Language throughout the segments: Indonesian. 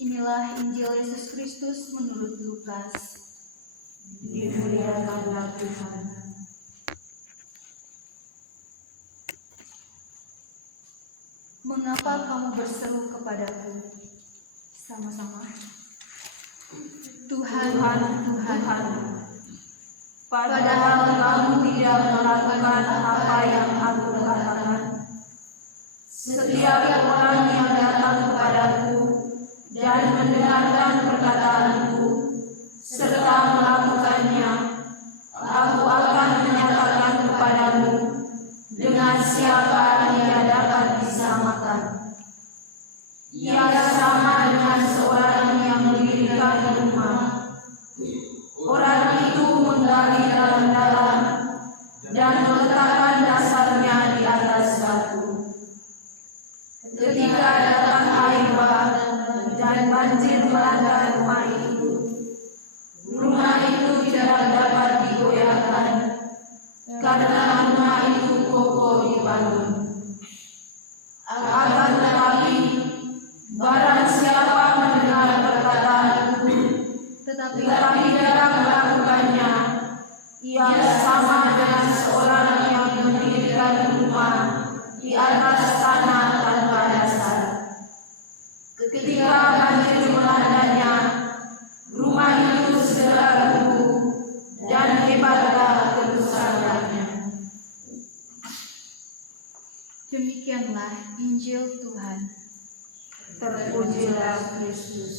Inilah Injil Yesus Kristus menurut Lukas. Dimuliakanlah Tuhan. Mengapa kamu berseru kepadaku? Sama-sama. Tuhan, Tuhan. Padahal kamu tidak melakukan apa yang aku katakan. Setiap orang yang datang kepadaku dan mendengarkan perkataanku serta melakukannya, aku akan menyatakan kepadamu dengan siapa ia dapat disamakan. Ia sama dengan seorang yang mendirikan rumah. Orang itu menggali dalam-dalam dan meletakkan dasarnya di atas batu. Ketika datang air bah dan banjir melanda rumah itu tidak dapat digoyahkan karena rumah itu kokoh dibangun. Akan tetapi, barang siapa mendengar perkataanku tetapi tidak melakukannya, ia sama dengan seorang yang mendirikan rumah di atas tanah tanpa dasar. Ketika banjir melandanya, rumah itu segera runtuh dan hebatlah kerusakannya. Demikianlah Injil Tuhan. Terpujilah Kristus.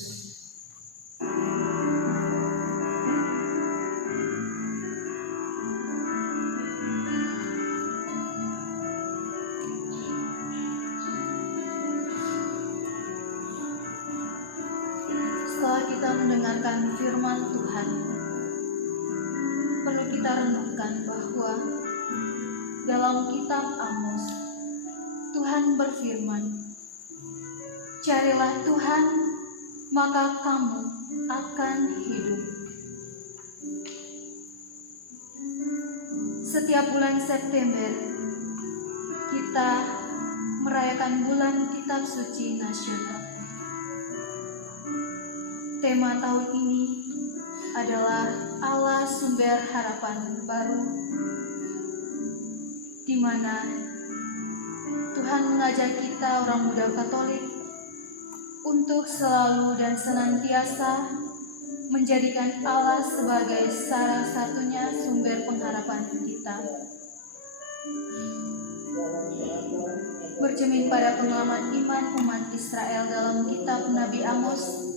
Setelah kita mendengarkan firman Tuhan, perlu kita renungkan bahwa dalam kitab Amos, Tuhan berfirman, "Carilah Tuhan, maka kamu akan hidup." Setiap bulan September, kita merayakan bulan Kitab Suci Nasional. Tema tahun ini adalah Allah Sumber Harapan Baru, di mana Tuhan mengajak kita orang muda Katolik untuk selalu dan senantiasa menjadikan Allah sebagai salah satunya sumber pengharapan kita. Bercermin pada pengalaman iman umat Israel dalam kitab Nabi Amos,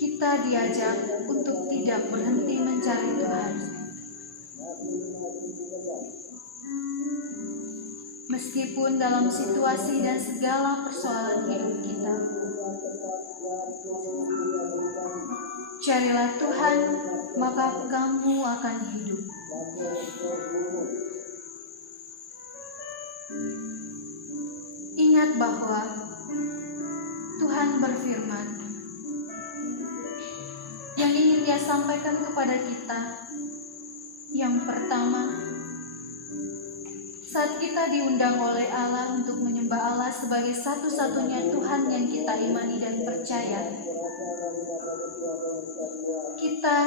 kita diajak untuk tidak berhenti mencari Tuhan. Meskipun dalam situasi dan segala persoalan hidup kita. Carilah Tuhan, maka kamu akan hidup. Ingat bahwa Tuhan berfirman, yang ingin Dia sampaikan kepada kita. Yang pertama, saat kita diundang oleh Allah untuk menyembah Allah sebagai satu-satunya Tuhan yang kita imani dan percaya, kita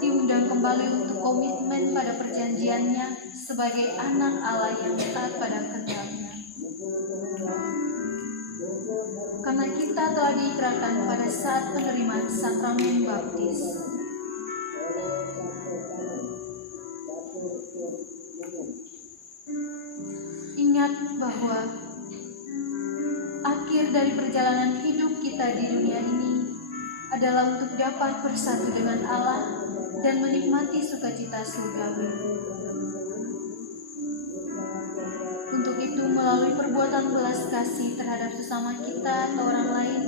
diundang kembali untuk komitmen pada perjanjiannya sebagai anak Allah yang taat pada kehendaknya. Karena kita telah diikrarkan pada saat penerimaan sakramen baptis. Ingat bahwa akhir dari perjalanan hidup kita di dunia ini adalah untuk dapat bersatu dengan Allah dan menikmati sukacita surgawi. Untuk itu, melalui perbuatan belas kasih terhadap sesama kita atau orang lain,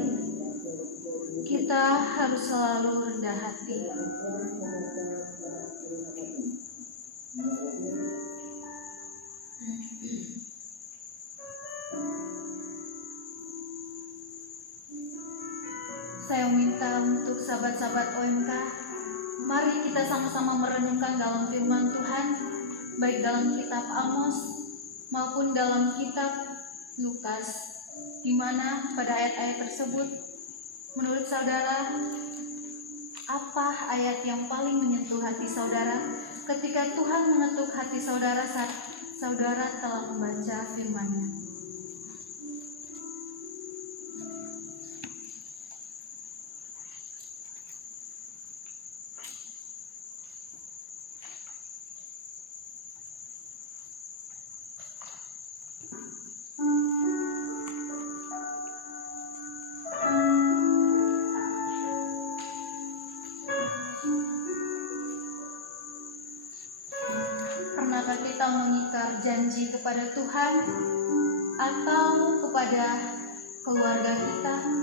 kita harus selalu rendah hati. Saya minta untuk sahabat-sahabat OMK, mari kita sama-sama merenungkan dalam firman Tuhan, baik dalam kitab Amos maupun dalam kitab Lukas, di mana pada ayat-ayat tersebut Menurut saudara, apa ayat yang paling menyentuh hati saudara ketika Tuhan mengetuk hati saudara saat saudara telah membaca firman-Nya? Pernahkah kita mengingkar janji kepada Tuhan atau kepada keluarga kita